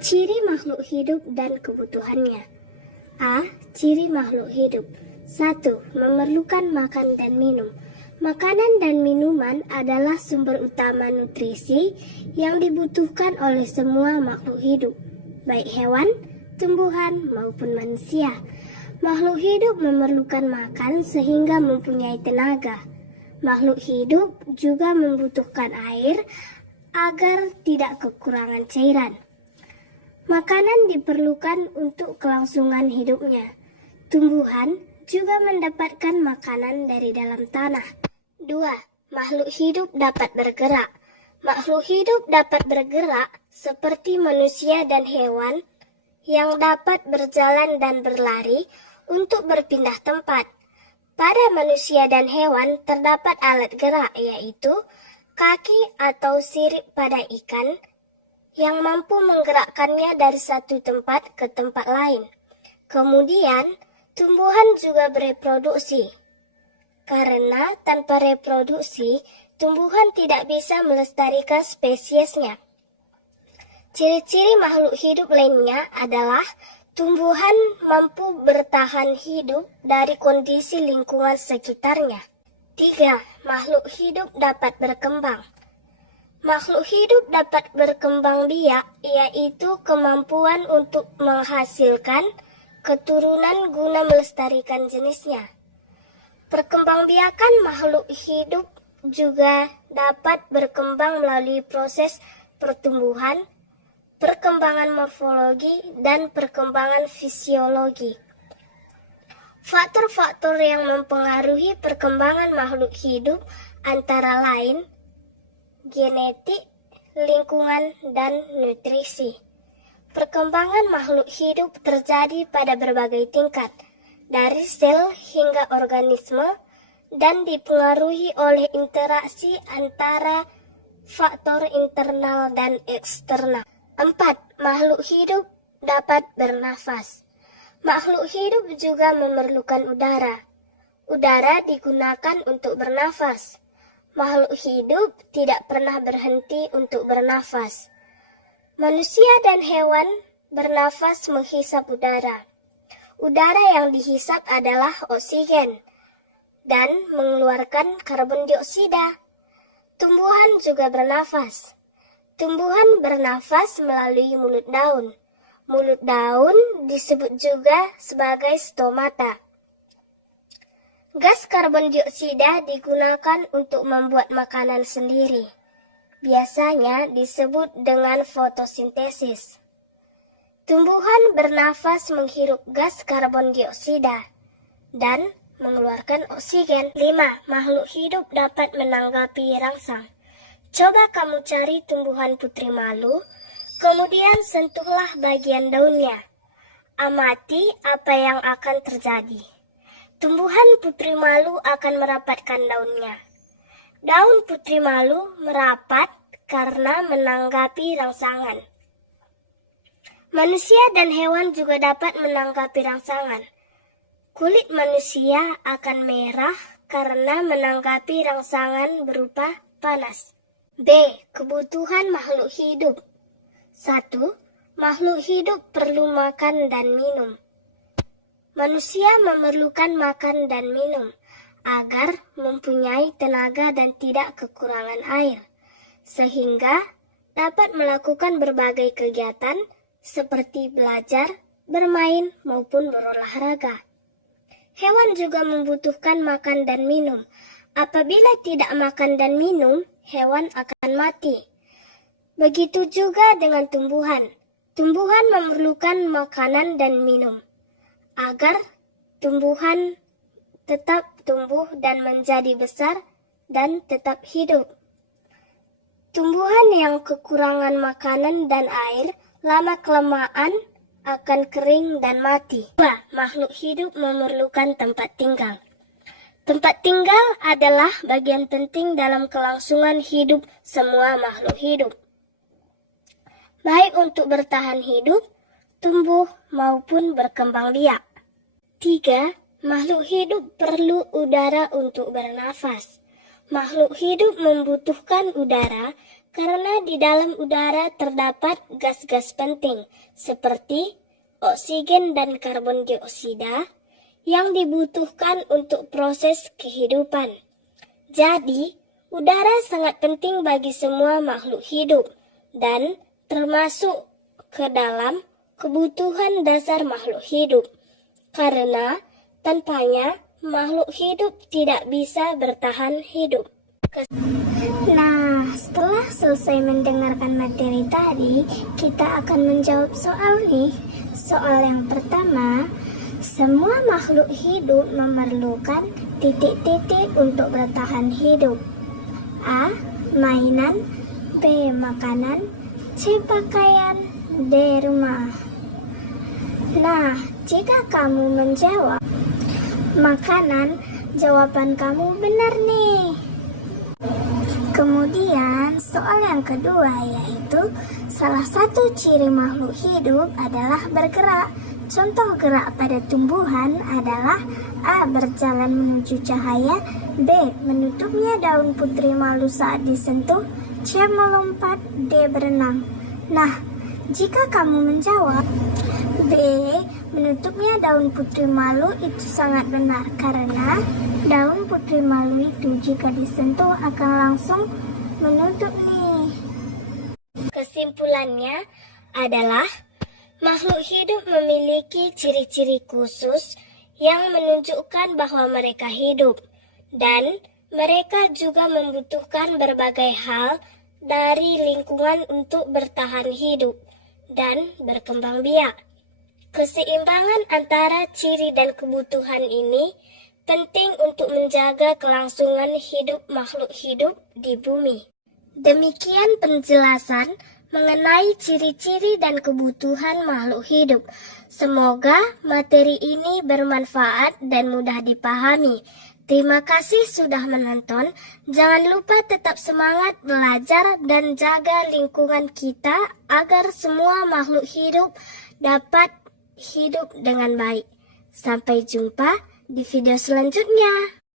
Ciri makhluk hidup dan kebutuhannya. A. Ciri makhluk hidup. 1. Memerlukan makan dan minum. Makanan dan minuman adalah sumber utama nutrisi yang dibutuhkan oleh semua makhluk hidup, baik hewan, tumbuhan, maupun manusia. Makhluk hidup memerlukan makan sehingga mempunyai tenaga. Makhluk hidup juga membutuhkan air agar tidak kekurangan cairan. Makanan diperlukan untuk kelangsungan hidupnya. Tumbuhan juga mendapatkan makanan dari dalam tanah. 2. Makhluk hidup dapat bergerak. Makhluk hidup dapat bergerak seperti manusia dan hewan yang dapat berjalan dan berlari untuk berpindah tempat. Pada manusia dan hewan terdapat alat gerak, yaitu kaki atau sirip pada ikan yang mampu menggerakkannya dari satu tempat ke tempat lain. Kemudian, tumbuhan juga bereproduksi. Karena tanpa reproduksi, tumbuhan tidak bisa melestarikan spesiesnya. Ciri-ciri makhluk hidup lainnya adalah tumbuhan mampu bertahan hidup dari kondisi lingkungan sekitarnya. 3. Makhluk hidup dapat berkembang. Makhluk hidup dapat berkembang biak, yaitu kemampuan untuk menghasilkan keturunan guna melestarikan jenisnya. Perkembangbiakan makhluk hidup juga dapat berkembang melalui proses pertumbuhan, perkembangan morfologi, dan perkembangan fisiologi. Faktor-faktor yang mempengaruhi perkembangan makhluk hidup antara lain genetik, lingkungan, dan nutrisi. Perkembangan makhluk hidup terjadi pada berbagai tingkat, dari sel hingga organisme, dan dipengaruhi oleh interaksi antara faktor internal dan eksternal. 4. Makhluk hidup dapat bernafas. Makhluk hidup juga memerlukan udara. Udara digunakan untuk bernafas. Makhluk hidup tidak pernah berhenti untuk bernafas. Manusia dan hewan bernafas menghisap udara. Udara yang dihisap adalah oksigen dan mengeluarkan karbon dioksida. Tumbuhan juga bernafas. Tumbuhan bernafas melalui mulut daun. Mulut daun disebut juga sebagai stomata. Gas karbon dioksida digunakan untuk membuat makanan sendiri. Biasanya disebut dengan fotosintesis. Tumbuhan bernafas menghirup gas karbon dioksida dan mengeluarkan oksigen. 5. Makhluk hidup dapat menanggapi rangsang. Coba kamu cari tumbuhan putri malu, kemudian sentuhlah bagian daunnya. Amati apa yang akan terjadi. Tumbuhan putri malu akan merapatkan daunnya. Daun putri malu merapat karena menanggapi rangsangan. Manusia dan hewan juga dapat menanggapi rangsangan. Kulit manusia akan merah karena menanggapi rangsangan berupa panas. B. Kebutuhan makhluk hidup. 1. Makhluk hidup perlu makan dan minum. Manusia memerlukan makan dan minum agar mempunyai tenaga dan tidak kekurangan air, sehingga dapat melakukan berbagai kegiatan seperti belajar, bermain, maupun berolahraga. Hewan juga membutuhkan makan dan minum. Apabila tidak makan dan minum, hewan akan mati. Begitu juga dengan tumbuhan. Tumbuhan memerlukan makanan dan minum agar tumbuhan tetap tumbuh dan menjadi besar dan tetap hidup. Tumbuhan yang kekurangan makanan dan air lama-kelamaan akan kering dan mati. 2. Makhluk hidup memerlukan tempat tinggal. Tempat tinggal adalah bagian penting dalam kelangsungan hidup semua makhluk hidup, baik untuk bertahan hidup, tumbuh, maupun berkembang biak. 3. Makhluk hidup perlu udara untuk bernafas. Makhluk hidup membutuhkan udara karena di dalam udara terdapat gas-gas penting seperti oksigen dan karbon dioksida yang dibutuhkan untuk proses kehidupan. Jadi, udara sangat penting bagi semua makhluk hidup dan termasuk ke dalam kebutuhan dasar makhluk hidup. Karena tanpanya makhluk hidup tidak bisa bertahan hidup. Nah, setelah selesai mendengarkan materi tadi, kita akan menjawab soal nih. Soal yang pertama, semua makhluk hidup memerlukan titik-titik untuk bertahan hidup. A. Mainan. B. Makanan. C. Pakaian. D. Rumah. Nah, jika kamu menjawab makanan, jawaban kamu benar nih. Kemudian, soal yang kedua yaitu salah satu ciri makhluk hidup adalah bergerak. Contoh gerak pada tumbuhan adalah A. Berjalan menuju cahaya, B. Menutupnya daun putri malu saat disentuh, C. Melompat, D. Berenang. Nah, jika kamu menjawab B. Menutupnya daun putri malu, itu sangat benar karena daun putri malu itu jika disentuh akan langsung menutup nih. Kesimpulannya adalah makhluk hidup memiliki ciri-ciri khusus yang menunjukkan bahwa mereka hidup dan mereka juga membutuhkan berbagai hal dari lingkungan untuk bertahan hidup dan berkembang biak. Keseimbangan antara ciri dan kebutuhan ini penting untuk menjaga kelangsungan hidup makhluk hidup di bumi. Demikian penjelasan mengenai ciri-ciri dan kebutuhan makhluk hidup. Semoga materi ini bermanfaat dan mudah dipahami. Terima kasih sudah menonton. Jangan lupa tetap semangat belajar dan jaga lingkungan kita agar semua makhluk hidup dapat hidup dengan baik. Sampai jumpa di video selanjutnya.